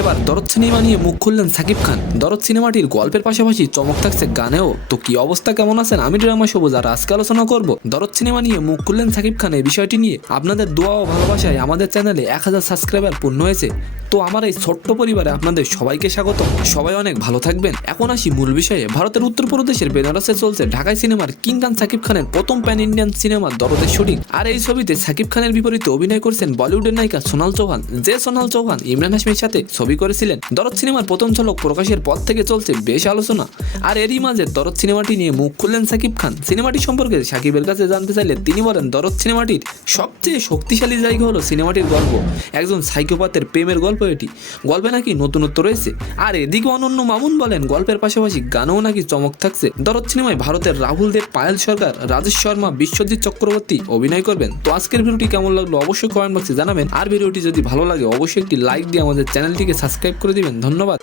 এবার দরদ সিনেমা নিয়ে মুখ খুললেন সাকিব খান। দরদ সিনেমাটির গল্পের পাশাপাশি চমক থাকছে গানেও। তো কি অবস্থা, কেমন আছেন? আমি ড্রামা সবুজ, আর আজকে আলোচনা করব দরদ সিনেমা নিয়ে মুখ খুললেন সাকিব খান এই বিষয়টি নিয়ে। আপনাদের দোয়া ও ভালোবাসায় আমাদের চ্যানেলে 1000 সাবস্ক্রাইবার পূর্ণ হয়েছে। তো আমার এই ছোট্ট পরিবারে আপনাদের সবাইকে স্বাগত। সবাই অনেক ভালো থাকবেন। এখন আসি মূল বিষয়ে। ভারতের উত্তরপ্রদেশের বেনারসে চলছে ঢাকাই সিনেমার কিং খান সাকিব খানের প্রথম প্যান ইন্ডিয়ান সিনেমা দরদের শুটিং। আর এই ছবিতে সাকিব খানের বিপরীতে অভিনয় করছেন বলিউডের নায়িকা সোনাল চৌহান। যে সোনাল চৌহান ইমরান হাশমির সাথে ছবি করেছিলেন। দরদ সিনেমার প্রথম ঝলক প্রকাশের পর থেকে চলছে বেশ আলোচনা। আর এরই মাঝে দরদ সিনেমাটি নিয়ে মুখ খুললেন সাকিব খান। সিনেমাটি সম্পর্কে সাকিবের কাছে জানতে চাইলে তিনি বলেন, দরদ সিনেমাটির সবচেয়ে শক্তিশালী জায়গা হলো সিনেমাটির গল্প। একজন সাইকোপাথের প্রেমের গল্প এটি। গল্পে নাকি নতুনত্ব রয়েছে। আর এদিকে অনন্য মামুন বলেন, গল্পের পাশাপাশি গানেও নাকি চমক থাকছে। দরদ সিনেমায় ভারতের রাহুল দেব, পায়েল সরকার, রাজেশ শর্মা, বিশ্বজিৎ চক্রবর্তী অভিনয় করবেন। তো আজকের ভিডিওটি কেমন লাগলো অবশ্যই কমেন্ট বক্সে জানাবেন। আর ভিডিওটি যদি ভালো লাগে অবশ্যই একটি লাইক দিয়ে আমাদের চ্যানেলটিকে সাবস্ক্রাইব করে দিবেন। ধন্যবাদ।